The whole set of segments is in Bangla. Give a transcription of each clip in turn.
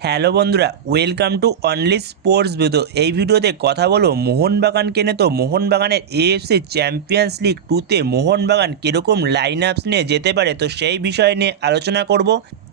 হ্যালো বন্ধুরা welcome to only sports video এই ভিডিওতে কথা বলো মোহনবাগানকে নিয়ে। তো মোহনবাগানের এএফসি চ্যাম্পিয়ন্স লিগ টুতে মোহনবাগান কীরকম লাইন আপস নিয়ে যেতে পারে, তো সেই বিষয় নিয়ে আলোচনা করব।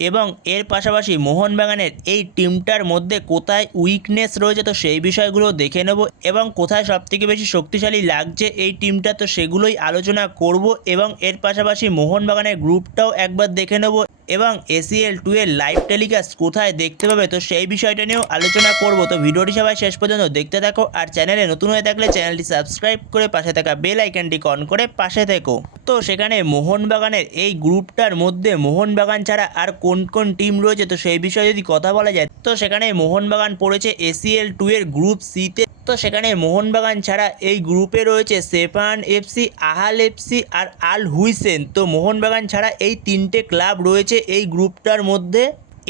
এবং এর পাশাপাশি মোহনবাগানের এই টিমটার মধ্যে কোথায় উইকনেস রয়েছে, তো সেই বিষয়গুলো দেখে নেব। এবং কোথায় সবথেকে বেশি শক্তিশালী লাগছে এই টিমটা তো সেগুলোই আলোচনা করব। এবং এর পাশাপাশি মোহনবাগানের গ্রুপটাও একবার দেখে নেব। এবং এসিএল টু এর লাইভ টেলিকাস্ট কোথায় দেখতে পাবে? তো সেই বিষয়টা নিয়েও আলোচনা করব। তো ভিডিওটি সবাই শেষ পর্যন্ত দেখতে থাকো আর চ্যানেলে নতুন হয়ে থাকলে চ্যানেলটি সাবস্ক্রাইব করে পাশে থাকা বেল আইকনটি অন করে পাশে থেকো। তো সেখানে মোহনবাগানের এই গ্রুপটার মধ্যে মোহনবাগান ছাড়া আর কোন কোন টিম রয়েছে? তো সেই বিষয়ে যদি কথা বলা যায়, তো সেখানে মোহনবাগান পড়েছে এসিএল টু এর গ্রুপ সিতে তো সেখানে মোহনবাগান ছাড়া এই গ্রুপে রয়েছে সেফান এফসি আহাল এফসি আর আল হুইসেন। তো মোহনবাগান ছাড়া এই তিনটে ক্লাব রয়েছে এই গ্রুপটার মধ্যে।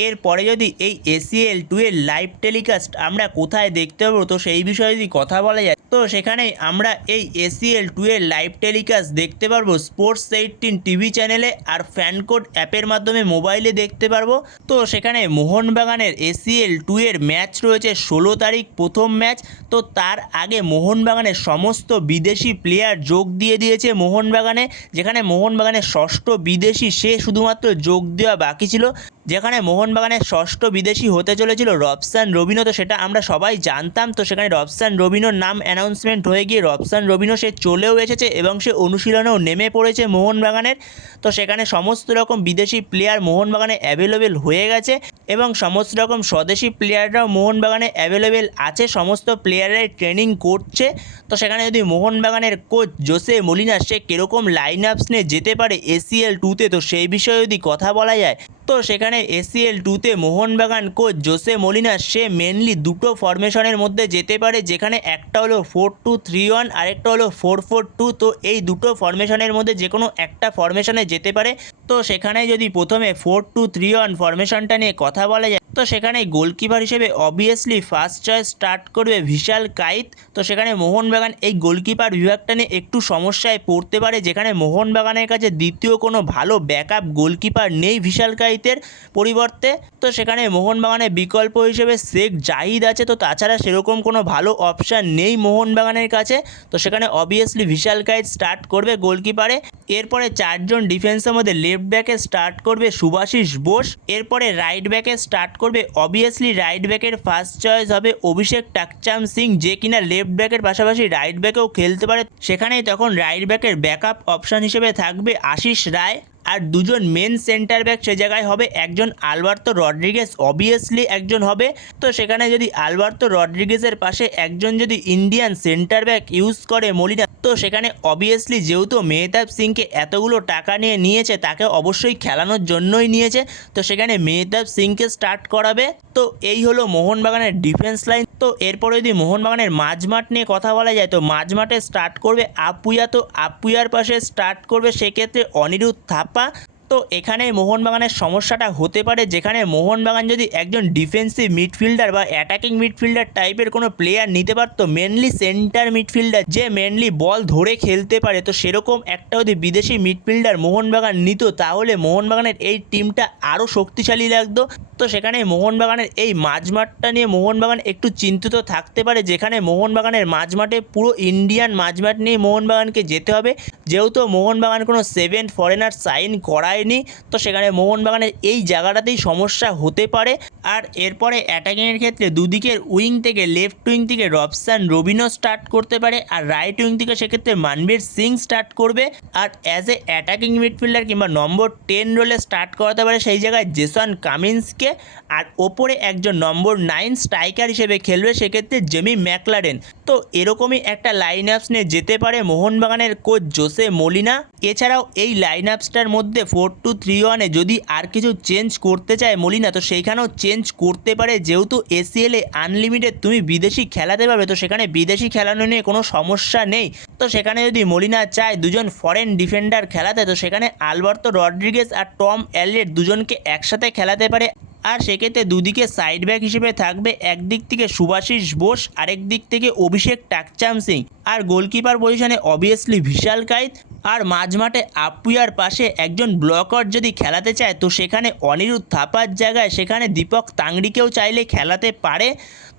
এরপরে যদি এই এসিএল টু এর লাইভ টেলিকাস্ট আমরা কোথায় দেখতে পাবো, তো সেই বিষয়ে যদি কথা বলা যায় তো সেখানে আমরা এই এসিএল টু লাইভ টেলিকাস্ট দেখতে পারব স্পোর্টস এইটিন টিভি চ্যানেলে আর ফ্যানকোড অ্যাপের মাধ্যমে মোবাইলে দেখতে পারব। তো সেখানে মোহনবাগানের এসিএল টু ম্যাচ রয়েছে ষোলো তারিখ, প্রথম ম্যাচ তো তার আগে মোহনবাগানের সমস্ত বিদেশি প্লেয়ার যোগ দিয়ে দিয়েছে মোহনবাগানে, যেখানে মোহনবাগানের ষষ্ঠ বিদেশি, সে শুধুমাত্র যোগ দেওয়া বাকি ছিল। যেখানে মোহনবাগানের ষষ্ঠ বিদেশি হতে চলেছিল রবসান রবিনো তো সেটা আমরা সবাই জানতাম। তো সেখানে রবসান রবিনোর নাম অ্যানাউন্সমেন্ট হয়ে গিয়ে রবসান রবিনো সে চলেও এসেছে এবং সে অনুশীলনেও নেমে পড়েছে মোহনবাগানের। তো সেখানে সমস্ত রকম বিদেশি প্লেয়ার মোহনবাগানে অ্যাভেলেবেল হয়ে গেছে এবং সমস্ত রকম স্বদেশি প্লেয়াররাও মোহনবাগানে অ্যাভেলেবেল আছে, সমস্ত প্লেয়ারের ট্রেনিং করছে। তো সেখানে যদি মোহনবাগানের কোচ জোসে মলিনা সে কীরকম লাইন আপস নিয়ে যেতে পারে এসিএল টুতে তো সেই বিষয়ে যদি কথা বলা যায় তো সেখানে এসিএল টুতে মোহনবাগান কোচ জোসে মলিনা, সে মেনলি দুটো ফরমেশনের মধ্যে যেতে পারে, যেখানে একটা হলো ফোর টু থ্রি ওয়ান আরেকটা হলো ফোর ফোর টু তো এই দুটো ফরমেশনের মধ্যে যে কোনো একটা ফরমেশনে যেতে পারে। তো সেখানে যদি প্রথমে ফোর টু থ্রি ওয়ান ফরমেশনটা নিয়ে কথা বলা যায়, তো সেখানে গোলকিপার হিসেবে অবভিয়াসলি ফার্স্ট চয়েস স্টার্ট করবে ভিশাল কাইত তো সেখানে মোহনবাগান এই গোলকিপার বিভাগটা নিয়ে একটু সমস্যায় পড়তে পারে, যেখানে মোহনবাগানের কাছে দ্বিতীয় কোনো ভালো ব্যাকআপ গোলকিপার নেই ভিশাল কাইতের পরিবর্তে। তো সেখানে মোহনবাগানের বিকল্প হিসেবে শেখ জাহিদ আছে, তো তাছাড়া সেরকম কোনো ভালো অপশান নেই মোহনবাগানের কাছে। তো সেখানে অবভিয়াসলি ভিশাল কাইত স্টার্ট করবে গোলকিপারে এরপরে চারজন ডিফেন্সের মধ্যে লেফট ব্যাকে স্টার্ট করবে সুভাশিস বোস, এরপরে রাইট ব্যাকে স্টার্ট করবে অবভিয়াসলি রাইট ব্যাকের ফার্স্ট চয়েস হবে অভিষেক টাকচাম সিং, যে কিনা লেফট ব্যাকের পাশাপাশি রাইট ব্যাকেও খেলতে পারে। সেখানেই তখন রাইট ব্যাকের ব্যাকআপ অপশন হিসেবে থাকবে আশিস রায়। আর দুজন মেন সেন্টার ব্যাক সে জায়গায় হবে। একজন আলবার্তো রড্রিগেস অবভিয়াসলি একজন হবে। তো সেখানে যদি আলবার্তো রড্রিগেসের পাশে একজন যদি ইন্ডিয়ান সেন্টার ব্যাক ইউজ করে মলিনা, তো সেখানে অবভিয়াসলি যেহেতু মেহতাব সিংকে এতগুলো টাকা নিয়ে নিয়েছে, তাকে অবশ্যই খেলানোর জন্যই নিয়েছে, তো সেখানে মেহতাব সিংকে স্টার্ট করাবে। তো এই হলো মোহনবাগানের ডিফেন্স লাইন তো এরপরে যদি মোহনবাগানের মাঝমাঠ নিয়ে কথা বলা যায়, তো মাঝমাঠে স্টার্ট করবে আপুয়া তো আপুয়ার পাশে স্টার্ট করবে সেক্ষেত্রে অনিরুদ্ধ থাপা তো এখানে মোহনবাগানের সমস্যাটা হতে পারে যেখানে মোহনবাগান যদি একজন ডিফেন্সিভ মিডফিল্ডার বা অ্যাটাকিং মিডফিল্ডার টাইপের কোনো প্লেয়ার নিতে পারতো মেনলি সেন্টার মিডফিল্ডার যে মেনলি বল ধরে খেলতে পারে, তো সেরকম একটা যদি বিদেশি মিডফিল্ডার মোহনবাগান নিত, তাহলে মোহনবাগানের এই টিমটা আরও শক্তিশালী লাগতো। তো সেখানে মোহনবাগানের এই মাঝমাঠটা নিয়ে মোহনবাগান একটু চিন্তিত থাকতে পারে, যেখানে মোহনবাগানের মাঝমাঠে পুরো ইন্ডিয়ান মাঝমাঠ নিয়ে মোহনবাগানকে যেতে হবে। যেহেতু মোহনবাগান কোনো সেভেন ফরেনার সাইন করায়নি, তো সেখানে মোহনবাগানের এই জায়গাটাতেই সমস্যা হতে পারে। আর এরপরে অ্যাটাকিংয়ের ক্ষেত্রে দুদিকের উইং থেকে লেফট উইং থেকে রবসান রবিনো স্টার্ট করতে পারে, আর রাইট উইং থেকে সেক্ষেত্রে মানবীর সিং স্টার্ট করবে। আর অ্যাজ এ অ্যাটাকিং মিডফিল্ডার কিংবা নম্বর টেন রোলে স্টার্ট করাতে পারে সেই জায়গায় জেসন কামিন্সকে। আর ওপরে একজন নম্বর নাইন স্ট্রাইকার হিসেবে খেলবে সেক্ষেত্রে জেমি ম্যাকলারেন। তো এরকমই একটা লাইন আপস নিয়ে যেতে পারে মোহনবাগানের কোচ জোসে মলিনা। এছাড়াও এই লাইন আপসটার মধ্যে ফোর টু থ্রি ওয়ানে যদি আর কিছু চেঞ্জ করতে চায় মলিনা, তো সেইখানেও চেঞ্জ করতে পারে। যেহেতু এসিএলে আনলিমিটেড তুমি বিদেশি খেলাতে পারবে, তো সেখানে বিদেশি খেলানো নিয়ে কোনো সমস্যা নেই। তো সেখানে যদি মলিনা চায় দুজন ফরেন ডিফেন্ডার খেলাতে, তো সেখানে আলবার্তো রড্রিগেস আর টম অ্যালেট দুজনকে একসাথে খেলাতে পারে। আর সেক্ষেত্রে দুদিকে সাইড ব্যাক হিসেবে থাকবে একদিক থেকে সুভাশিস বোস, আরেক দিক থেকে অভিষেক টাকচাম সিং। আর গোলকিপার পজিশনে অবভিয়াসলি ভিশাল কাইত। আর মাঝমাঠে আপুয়ার পাশে একজন ব্লকার যদি খেলাতে চায়, তো সেখানে অনিরুদ্ধ থাপার জায়গায় সেখানে দীপক তাংড়িকেও চাইলে খেলাতে পারে।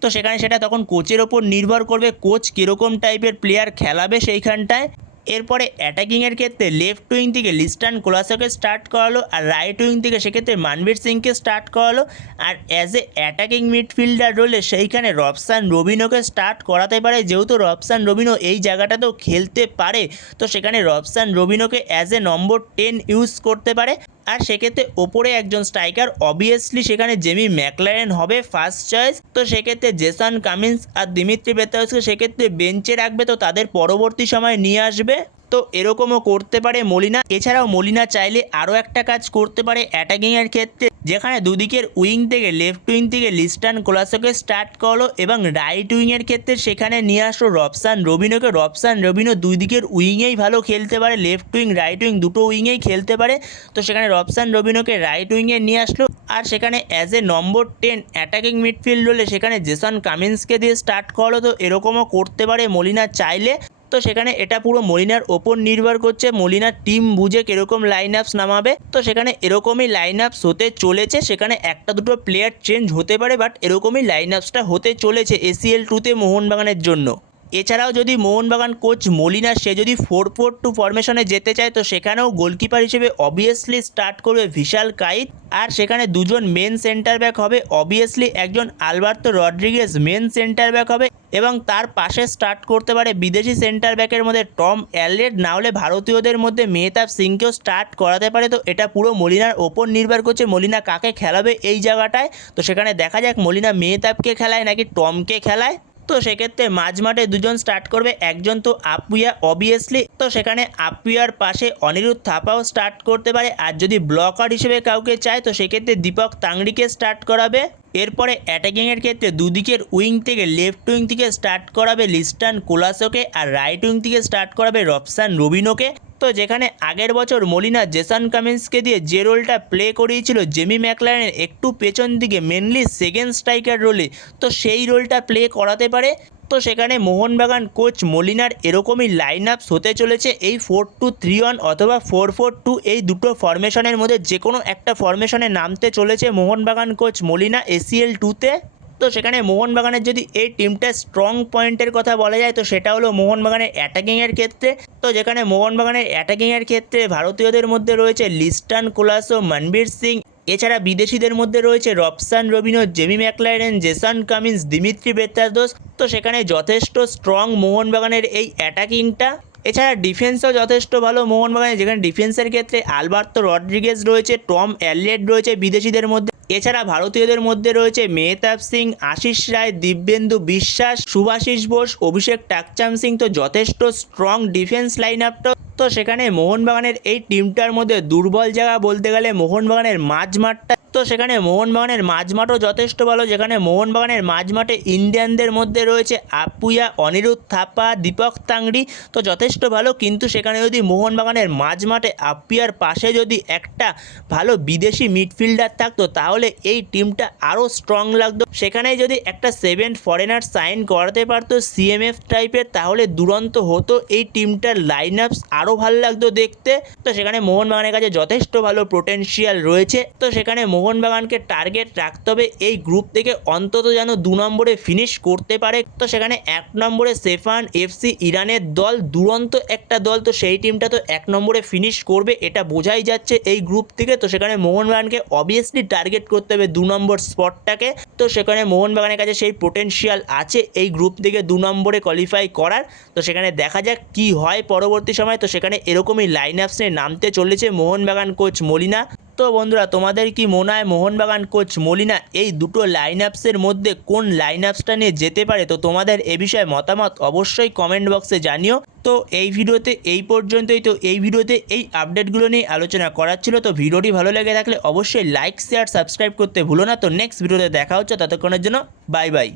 তো সেখানে সেটা তখন কোচের ওপর নির্ভর করবে কোচ কীরকম টাইপের প্লেয়ার খেলাবে সেইখানটায়। এরপরে অ্যাটাকিংয়ের ক্ষেত্রে লেফট উইং থেকে লিস্টান কোলাসোকে স্টার্ট করালো আর রাইট উইং থেকে সেক্ষেত্রে মানবীর সিংকে স্টার্ট করালো। আর অ্যাজ এ অ্যাটাকিং মিডফিল্ডার রোলে সেইখানে রবসান রবিনোকে স্টার্ট করাতে পারে। যেহেতু রবসান রবিনো এই জায়গাটাতেও খেলতে পারে, তো সেখানে Robson রবিনোকে as a number ten use করতে পারে। আর সেক্ষেত্রে ওপরে একজন স্ট্রাইকার অবভিয়াসলি সেখানে জেমি ম্যাকলারেন হবে ফার্স্ট চয়েস তো সেক্ষেত্রে জেসান কামিন্স আর দিমিত্রি বেতাউসকে সেক্ষেত্রে বেঞ্চে রাখবে। তো তাদের পরবর্তী সময় নিয়ে আসবে। তো এরকমও করতে পারে মলিনা। এছাড়াও মলিনা চাইলে আরও একটা কাজ করতে পারে অ্যাটাকিংয়ের ক্ষেত্রে, যেখানে দুদিকের উইং থেকে লেফট উইং থেকে লিস্টান কোলাসোকে স্টার্ট করল এবং রাইট উইংয়ের ক্ষেত্রে সেখানে নিয়ে আসলো রবসান রবিনোকে। রবসান রবিনো দুই দিকের উইংয়েই ভালো খেলতে পারে লেফট উইং রাইট উইং দুটো উইংয়েই খেলতে পারে। তো সেখানে রবসান রবিনোকে রাইট উইংয়ে নিয়ে আসলো আর সেখানে as a number ten attacking midfield হলে সেখানে জেসন কামিন্সকে দিয়ে স্টার্ট করল। তো এরকমও করতে পারে মলিনা চাইলে। তো সেখানে এটা পুরো মলিনার ওপর নির্ভর করছে। মলিনার টিম বুঝে কীরকম লাইন আপস নামাবে। তো সেখানে এরকমই লাইন আপস হতে চলেছে। সেখানে একটা দুটো প্লেয়ার চেঞ্জ হতে পারে বাট এরকমই লাইন আপসটা হতে চলেছে এসিএল টুতে মোহনবাগানের জন্য। এছাড়াও যদি মোহনবাগান কোচ মলিনা, সে যদি ফোর ফোর টু ফরমেশনে যেতে চায়, তো সেখানেও গোলকিপার হিসেবে অবভিয়াসলি স্টার্ট করবে বিশাল কাইত আর সেখানে দুজন মেন সেন্টার ব্যাক হবে অবভিয়াসলি একজন Alberto Rodriguez main centre back হবে এবং তার পাশে স্টার্ট করতে পারে বিদেশি সেন্টার ব্যাকের মধ্যে টম অ্যালেড না হলে ভারতীয়দের মধ্যে মেহতাব সিংকেও স্টার্ট করাতে পারে। তো এটা পুরো মলিনার ওপর নির্ভর করছে, মলিনা কাকে খেলাবে এই জায়গাটায়। তো সেখানে দেখা যাক মলিনা মেহতাবকে খেলায় নাকি টমকে খেলায়। তো সেক্ষেত্রে মাঝ মাঠে দুজন স্টার্ট করবে, একজন তো আপুয়া অবভিয়াসলি তো সেখানে আপুয়ার পাশে অনিরুদ্ধ থাপাও স্টার্ট করতে পারে। আর যদি ব্লকার হিসেবে কাউকে চায়, তো সেক্ষেত্রে দীপক তাংড়িকে স্টার্ট করাবে। এরপরে অ্যাটাকিংয়ের ক্ষেত্রে দুদিকের উইং থেকে লেফট উইং থেকে স্টার্ট করাবে লিস্টান কোলাসোকে, আর রাইট উইং থেকে স্টার্ট করাবে রফসান রবিনোকে। তো যেখানে আগের বছর মলিনা জেসান কামিন্সকে দিয়ে যে রোলটা প্লে করিয়েছিল জেমি ম্যাকলারেনের একটু পেছন দিকে মেনলি সেকেন্ড স্ট্রাইকার রোলে তো সেই রোলটা প্লে করাতে পারে। তো সেখানে মোহনবাগান কোচ মলিনার এরকমই লাইন আপস হতে চলেছে এই ফোর টু থ্রি ওয়ান অথবা ফোর ফোর টু এই দুটো ফরমেশনের মধ্যে। যে কোনো একটা ফরমেশনে নামতে চলেছে মোহনবাগান কোচ মলিনা এসিএল টুতে তো সেখানে মোহনবাগানের যদি এই টিমটার স্ট্রং পয়েন্টের কথা বলা যায়, তো সেটা হলো মোহনবাগানের অ্যাটাকিংয়ের ক্ষেত্রে। তো যেখানে মোহনবাগানের অ্যাটাকিংয়ের ক্ষেত্রে ভারতীয়দের মধ্যে রয়েছে লিস্টান কোলাসো, মনবীর সিং। এছাড়া বিদেশিদের মধ্যে রয়েছে Robson Robinho, Jamie Maclaren, Jason Cummings, Dimitri Petratos তো সেখানে যথেষ্ট স্ট্রং মোহনবাগানের এই অ্যাটাকিংটা এছাড়া ডিফেন্সও যথেষ্ট ভালো মোহনবাগানের। যেখানে ডিফেন্সের ক্ষেত্রে আলবার্তো রড্রিগেজ রয়েছে, টম অ্যালিয়েট রয়েছে বিদেশিদের মধ্যে। এছাড়া ভারতীয়দের মধ্যে রয়েছে মেহতাব সিং, আশিস রায়, দিব্যেন্দু বিশ্বাস, সুভাষিস বোস, অভিষেক টাকচাম সিং তো যথেষ্ট স্ট্রং ডিফেন্স লাইন আপটা তো সেখানে মোহনবাগানের এই টিমটার মধ্যে দুর্বল জায়গা বলতে গেলে মোহনবাগানের মাঝমাঠটা তো সেখানে মোহনবাগানের মাঝমাঠও যথেষ্ট ভালো। যেখানে মোহনবাগানের মাঝমাঠে ইন্ডিয়ানদের মধ্যে রয়েছে আপুয়া, অনিরুদ্ধ থাপা, দীপক তাংড়ি, তো যথেষ্ট ভালো। কিন্তু সেখানে যদি মোহনবাগানের মাঝমাঠে আপিয়ার পাশে যদি একটা ভালো বিদেশি মিডফিল্ডার থাকতো, তাহলে এই টিমটা আরও স্ট্রং লাগতো। সেখানে যদি একটা সেভেন ফরেনার সাইন করাতে পারতো সিএমএফ টাইপের তাহলে দুরন্ত হতো এই টিমটার লাইন আপস আরও ভালো লাগতো দেখতে। তো সেখানে মোহনবাগানের কাছে যথেষ্ট ভালো পোটেনশিয়াল রয়েছে। তো সেখানে মোহনবাগানকে টার্গেট রাখতে হবে। এই গ্রুপ থেকে অন্তত যেন দু নম্বরে ফিনিশ করতে পারে। তো সেখানে এক নম্বরে সেফান এফসি ইরানের দল, দুরন্ত একটা দল, তো সেই টিমটা তো এক নম্বরে ফিনিশ করবে, এটা বোঝাই যাচ্ছে এই গ্রুপ থেকে। তো সেখানে মোহনবাগানকে অবভিয়াসলি টার্গেট করতে হবে দু নম্বর স্পটটাকে তো সেখানে মোহনবাগানের কাছে সেই পোটেনশিয়াল আছে এই গ্রুপ থেকে দু নম্বরে কোয়ালিফাই করার। তো সেখানে দেখা যাক কি হয় পরবর্তী সময়। তো সেখানে এরকমই লাইন আপসে নামতে চলেছে মোহনবাগান কোচ মলিনা। তো বন্ধুরা, তোমাদের কি মনে হয় মোহনবাগান, কোচ মলিনা এই দুটো লাইন আপসের মধ্যে কোন লাইন আপসটা নিয়ে যেতে পারে? তো তোমাদের এ বিষয়ে মতামত অবশ্যই কমেন্ট বক্সে জানিও। তো এই ভিডিওতে এই পর্যন্তই। তো এই ভিডিওতে এই আপডেটগুলো নিয়ে আলোচনা করার ছিল। তো ভিডিওটি ভালো লেগে থাকলে অবশ্যই লাইক শেয়ার সাবস্ক্রাইব করতে ভুলো না। তো নেক্সট ভিডিওতে দেখা হচ্ছে। ততক্ষণের জন্য বাই বাই